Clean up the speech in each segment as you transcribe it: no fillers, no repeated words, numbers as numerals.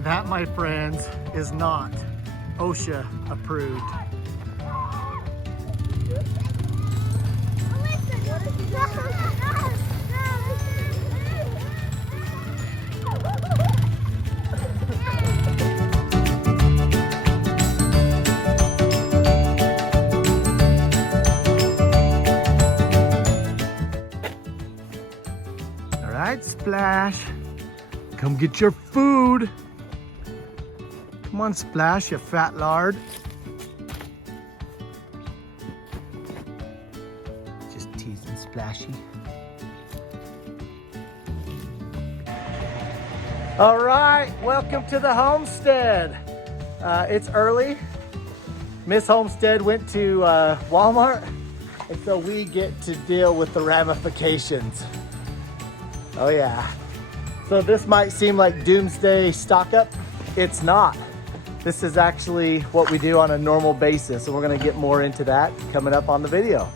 And that, my friends, is not OSHA approved. All right, Splash, come get your food. Come on, Splash, you fat lard. Just teasing Splashy. All right, welcome to the homestead. It's early. Miss Homestead went to Walmart, and so we get to deal with the ramifications. Oh yeah. So this might seem like doomsday stock up. It's not. This is actually what we do on a normal basis, and we're gonna get more into that coming up on the video.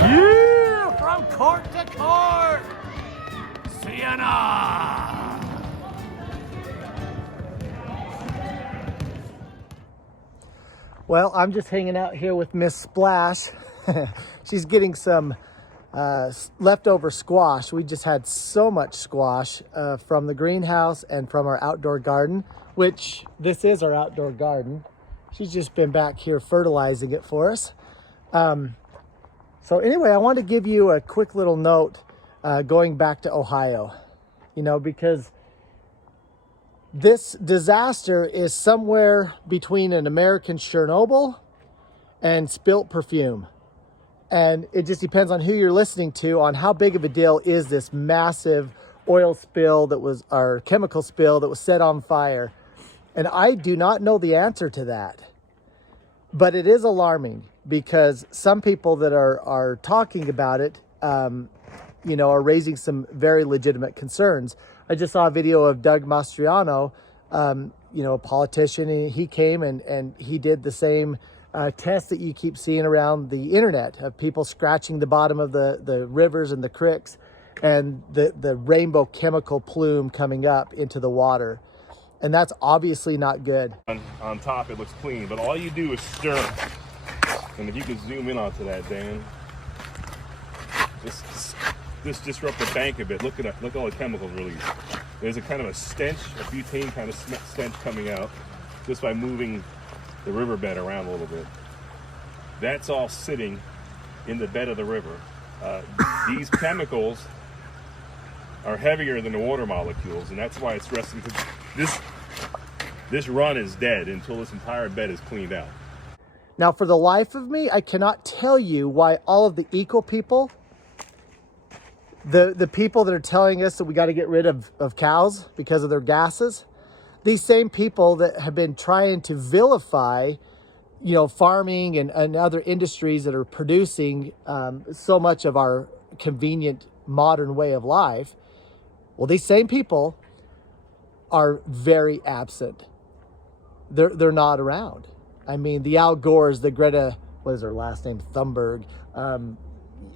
Yeah, from court to court, Sienna. Well, I'm just hanging out here with Miss Splash. She's getting some leftover squash. We just had so much squash from the greenhouse and from our outdoor garden, which this is our outdoor garden. She's just been back here fertilizing it for us. So anyway, I wanted to give you a quick little note going back to Ohio, you know, because this disaster is somewhere between an American Chernobyl and spilt perfume. And it just depends on who you're listening to on how big of a deal is this massive oil spill that was, or chemical spill that was set on fire. And I do not know the answer to that. But it is alarming because some people that are talking about it, you know, are raising some very legitimate concerns. I just saw a video of Doug Mastriano, you know, a politician, and he came and he did the same test that you keep seeing around the internet of people scratching the bottom of the rivers and the creeks and the rainbow chemical plume coming up into the water. And that's obviously not good. On top it looks clean, but all you do is stir. And if you can zoom in onto that, Dan, just disrupt the bank a bit. Look at all the chemicals released. There's a kind of a stench, a butane kind of stench coming out just by moving the riverbed around a little bit. That's all sitting in the bed of the river. These chemicals are heavier than the water molecules, and that's why it's resting. This run is dead until this entire bed is cleaned out. Now, for the life of me, I cannot tell you why all of the eco people, the people that are telling us that we got to get rid of cows because of their gases, these same people that have been trying to vilify, you know, farming and other industries that are producing so much of our convenient modern way of life, well, these same people are very absent. They're not around. I mean, the Al Gores, the Greta, what is her last name? Thunberg,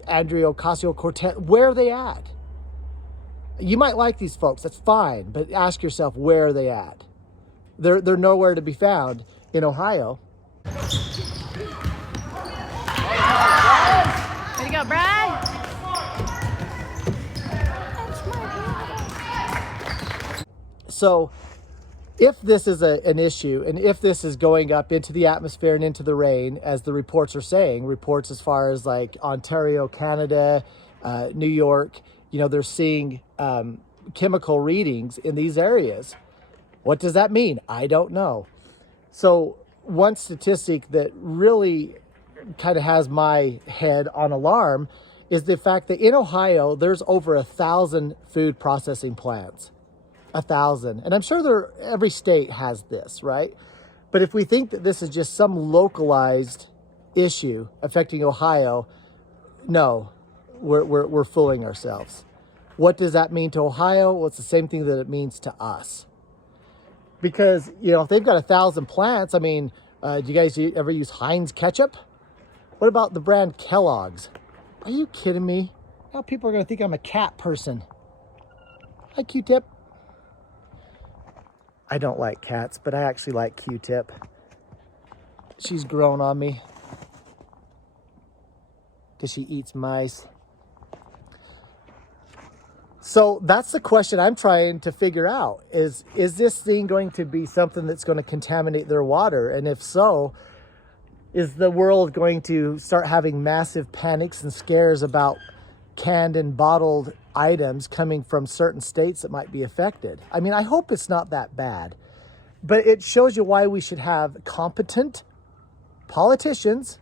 Andrea Ocasio-Cortez, where are they at? You might like these folks, that's fine, but ask yourself, where are they at? They're nowhere to be found in Ohio. Way to go, Brad! So if this is an issue, and if this is going up into the atmosphere and into the rain, as the reports are saying, reports as far as like Ontario, Canada, New York, you know, they're seeing chemical readings in these areas. What does that mean? I don't know. So one statistic that really kind of has my head on alarm is the fact that in Ohio, there's over 1,000 food processing plants. 1,000. And I'm sure every state has this, right? But if we think that this is just some localized issue affecting Ohio, no, we're fooling ourselves. What does that mean to Ohio? Well, it's the same thing that it means to us. Because, you know, if they've got 1,000 plants, I mean, do you guys ever use Heinz ketchup? What about the brand Kellogg's? Are you kidding me? Now people are gonna think I'm a cat person. Hi, Q-Tip. I don't like cats, but I actually like Q-Tip. She's grown on me because she eats mice. So that's the question I'm trying to figure out is this thing going to be something that's going to contaminate their water? And if so, is the world going to start having massive panics and scares about canned and bottled items coming from certain states that might be affected? I mean, I hope it's not that bad, but it shows you why we should have competent politicians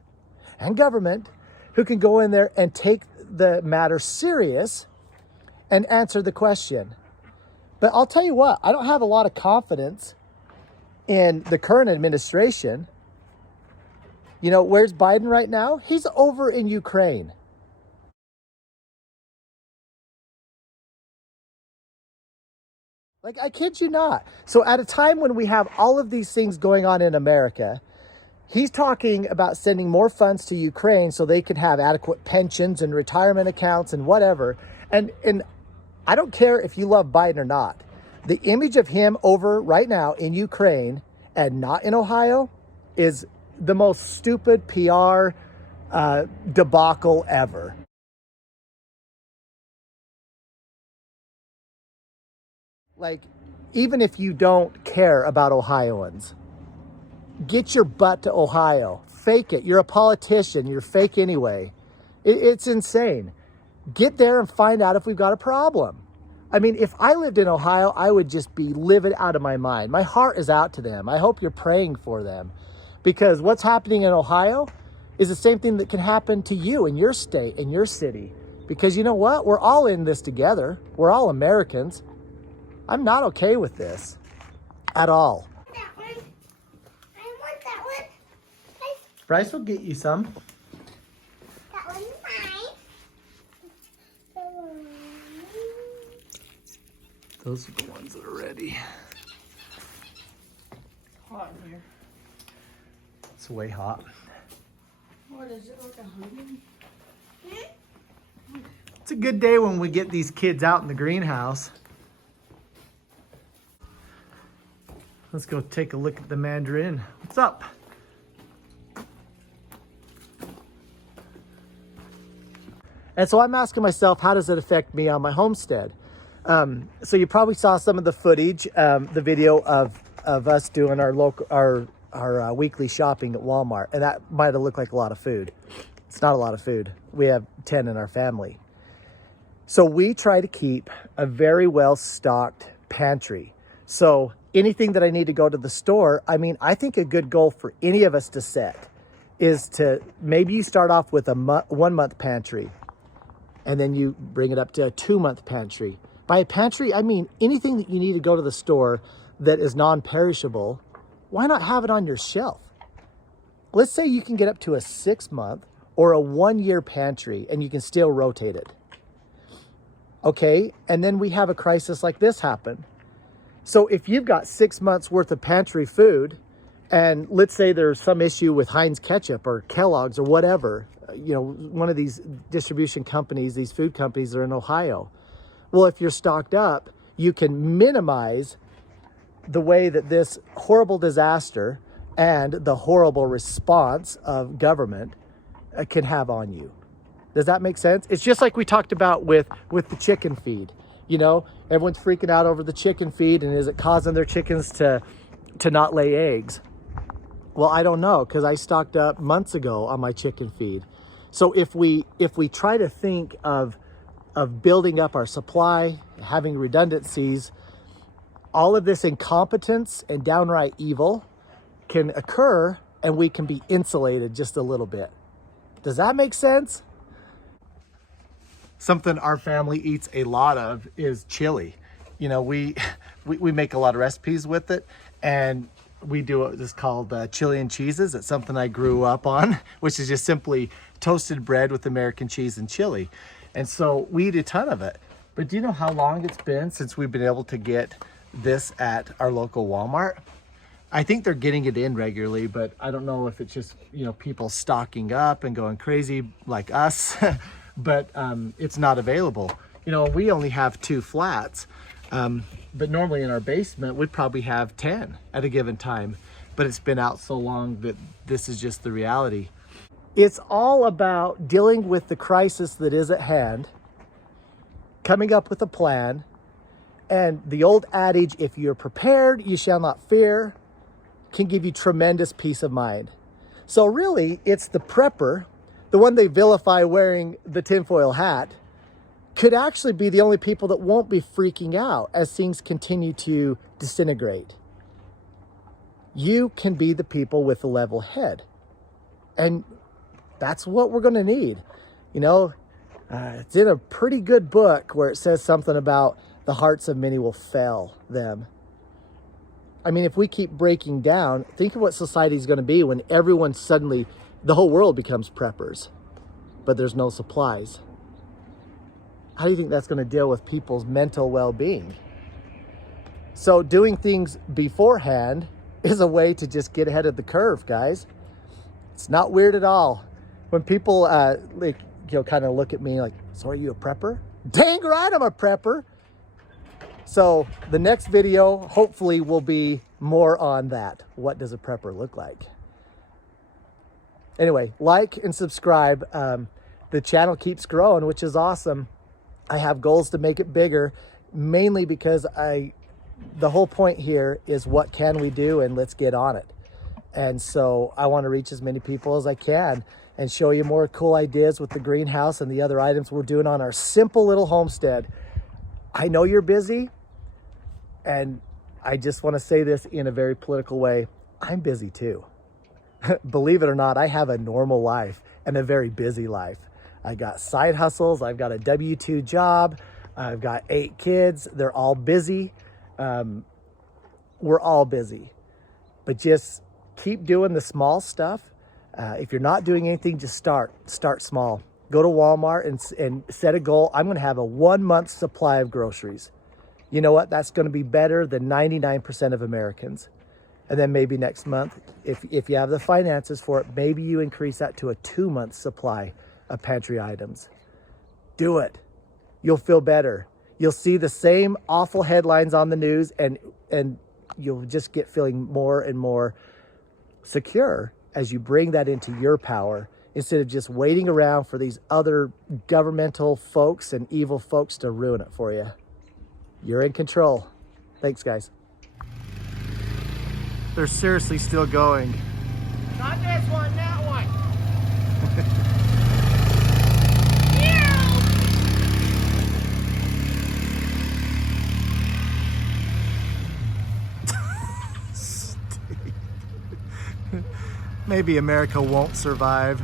and government who can go in there and take the matter serious and answer the question. But I'll tell you what, I don't have a lot of confidence in the current administration. You know, where's Biden right now? He's over in Ukraine. Like, I kid you not. So at a time when we have all of these things going on in America, he's talking about sending more funds to Ukraine so they can have adequate pensions and retirement accounts and whatever. And I don't care if you love Biden or not. The image of him over right now in Ukraine and not in Ohio is the most stupid PR debacle ever. Like, even if you don't care about Ohioans, get your butt to Ohio. Fake it. You're a politician. You're fake anyway. It's insane. Get there and find out if we've got a problem. I mean, if I lived in Ohio, I would just be livid out of my mind. My heart is out to them. I hope you're praying for them, because what's happening in Ohio is the same thing that can happen to you in your state, in your city. Because you know what? We're all in this together. We're all Americans. I'm not okay with this at all. That one. I want that one. Bryce will get you some. That one's mine. Those are the ones that are ready. Hot in here. It's way hot. What is it, like a hoodie? It's a good day when we get these kids out in the greenhouse. Let's go take a look at the mandarin. What's up? And so I'm asking myself, how does it affect me on my homestead? So you probably saw some of the footage, the video of us doing our weekly shopping at Walmart, and that might have looked like a lot of food. It's not a lot of food. We have 10 in our family. So we try to keep a very well-stocked pantry. So anything that I need to go to the store, I mean, I think a good goal for any of us to set is to maybe you start off with a 1 month pantry, and then you bring it up to a 2-month pantry. By a pantry, I mean anything that you need to go to the store that is non-perishable. Why not have it on your shelf? Let's say you can get up to a 6-month or a 1-year pantry and you can still rotate it. Okay, and then we have a crisis like this happen. So if you've got 6 months worth of pantry food, and let's say there's some issue with Heinz ketchup or Kellogg's or whatever, you know, one of these distribution companies, these food companies are in Ohio. Well, if you're stocked up, you can minimize the way that this horrible disaster and the horrible response of government can have on you. Does that make sense? It's just like we talked about with the chicken feed. You know, everyone's freaking out over the chicken feed, and is it causing their chickens to not lay eggs? Well, I don't know, because I stocked up months ago on my chicken feed. So if we try to think of building up our supply, having redundancies, all of this incompetence and downright evil can occur, and we can be insulated just a little bit. Does that make sense? Something our family eats a lot of is chili. You know, we make a lot of recipes with it, and we do what is called chili and cheeses. It's something I grew up on, which is just simply toasted bread with American cheese and chili. And so we eat a ton of it. But do you know how long it's been since we've been able to get this at our local Walmart? I think they're getting it in regularly, but I don't know if it's just, you know, people stocking up and going crazy like us, but it's not available. You know, we only have 2 flats, but normally in our basement, we'd probably have 10 at a given time, but it's been out so long that this is just the reality. It's all about dealing with the crisis that is at hand, coming up with a plan, and the old adage, if you're prepared, you shall not fear, can give you tremendous peace of mind. So really, it's the prepper, the one they vilify wearing the tinfoil hat, could actually be the only people that won't be freaking out as things continue to disintegrate. You can be the people with a level head. And that's what we're going to need. You know, it's in a pretty good book where it says something about the hearts of many will fail them. I mean, if we keep breaking down, think of what society is going to be when everyone suddenly, the whole world becomes preppers, but there's no supplies. How do you think that's going to deal with people's mental well-being? So doing things beforehand is a way to just get ahead of the curve, guys. It's not weird at all. When people like, you know, kind of look at me like, so are you a prepper? Dang right, I'm a prepper. So the next video hopefully will be more on that. What does a prepper look like? Anyway, like and subscribe. The channel keeps growing, which is awesome. I have goals to make it bigger, mainly because the whole point here is what can we do and let's get on it. And so I want to reach as many people as I can and show you more cool ideas with the greenhouse and the other items we're doing on our simple little homestead. I know you're busy, and I just want to say this in a very political way. I'm busy too. Believe it or not, I have a normal life and a very busy life. I got side hustles. I've got a W-2 job. I've got 8 kids. They're all busy. We're all busy, but just keep doing the small stuff. If you're not doing anything, just start small. Go to Walmart and set a goal. I'm going to have a 1-month supply of groceries. You know what? That's going to be better than 99% of Americans. And then maybe next month, if you have the finances for it, maybe you increase that to a 2-month supply of pantry items. Do it. You'll feel better. You'll see the same awful headlines on the news, and you'll just get feeling more and more secure as you bring that into your power, instead of just waiting around for these other governmental folks and evil folks to ruin it for you. You're in control. Thanks, guys. They're seriously still going. Not this one, that one. Maybe America won't survive.